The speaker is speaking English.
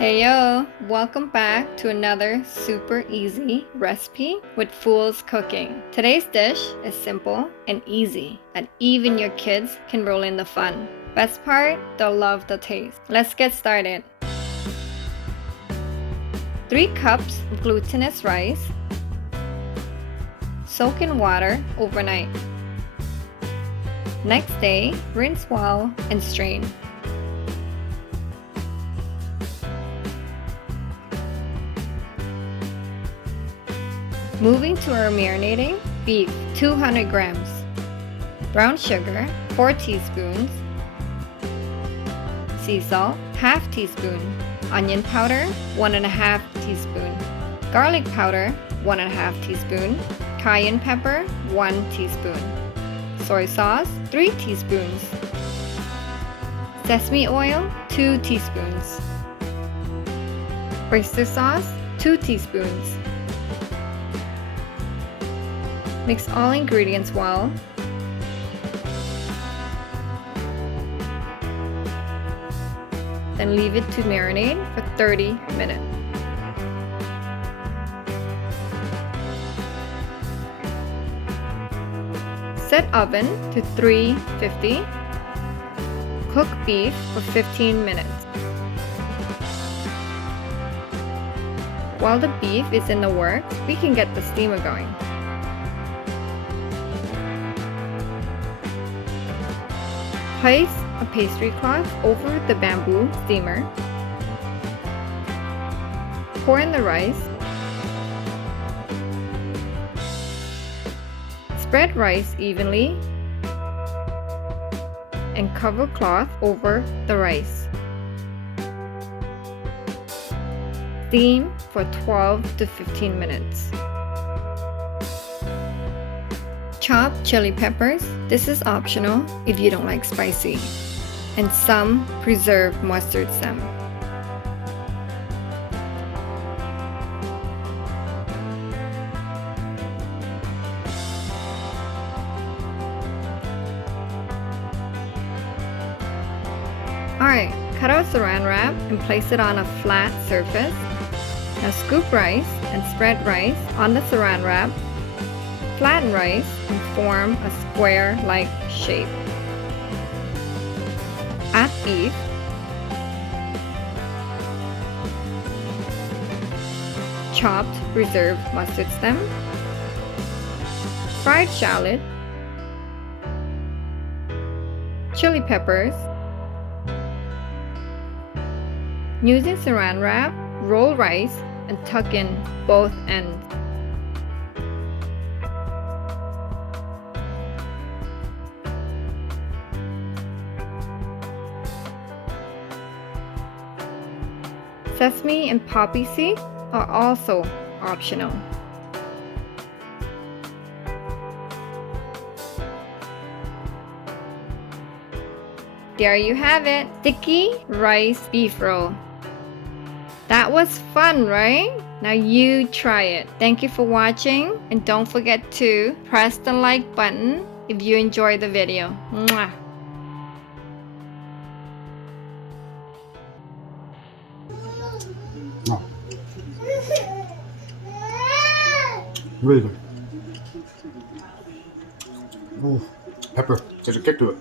Hey yo, welcome back to another super easy recipe with Fool's Cooking. Today's dish is simple and easy, and even your kids can roll in the fun. Best part, they'll love the taste. Let's get started. 3 cups of glutinous rice. Soak in water overnight. Next day, rinse well and strain. Moving to our marinating, beef 200 grams, brown sugar 4 teaspoons, sea salt half teaspoon, onion powder 1.5 teaspoon, garlic powder 1.5 teaspoon, cayenne pepper 1 teaspoon, soy sauce 3 teaspoons, sesame oil 2 teaspoons, oyster sauce 2 teaspoons. Mix all ingredients well. Then leave it to marinate for 30 minutes. Set oven to 350. Cook beef for 15 minutes. While the beef is in the works, we can get the steamer going. Place a pastry cloth over the bamboo steamer. Pour in the rice. Spread rice evenly and cover cloth over the rice. Steam for 12 to 15 minutes. Chopped chili peppers. This is optional if you don't like spicy. And some preserved mustard stem. Alright, cut out saran wrap and place it on a flat surface. Now scoop rice and spread rice on the saran wrap. Flatten rice and form a square-like shape. Add beef. Chopped preserved mustard stem. Fried shallot. Chili peppers. Using saran wrap, roll rice and tuck in both ends. Sesame and poppy seeds are also optional. There you have it, sticky rice beef roll. That was fun, right? Now you try it. Thank you for watching, and don't forget to press the like button if you enjoyed the video. Mwah. Oh. Really good. Oh, pepper. There's a kick to it.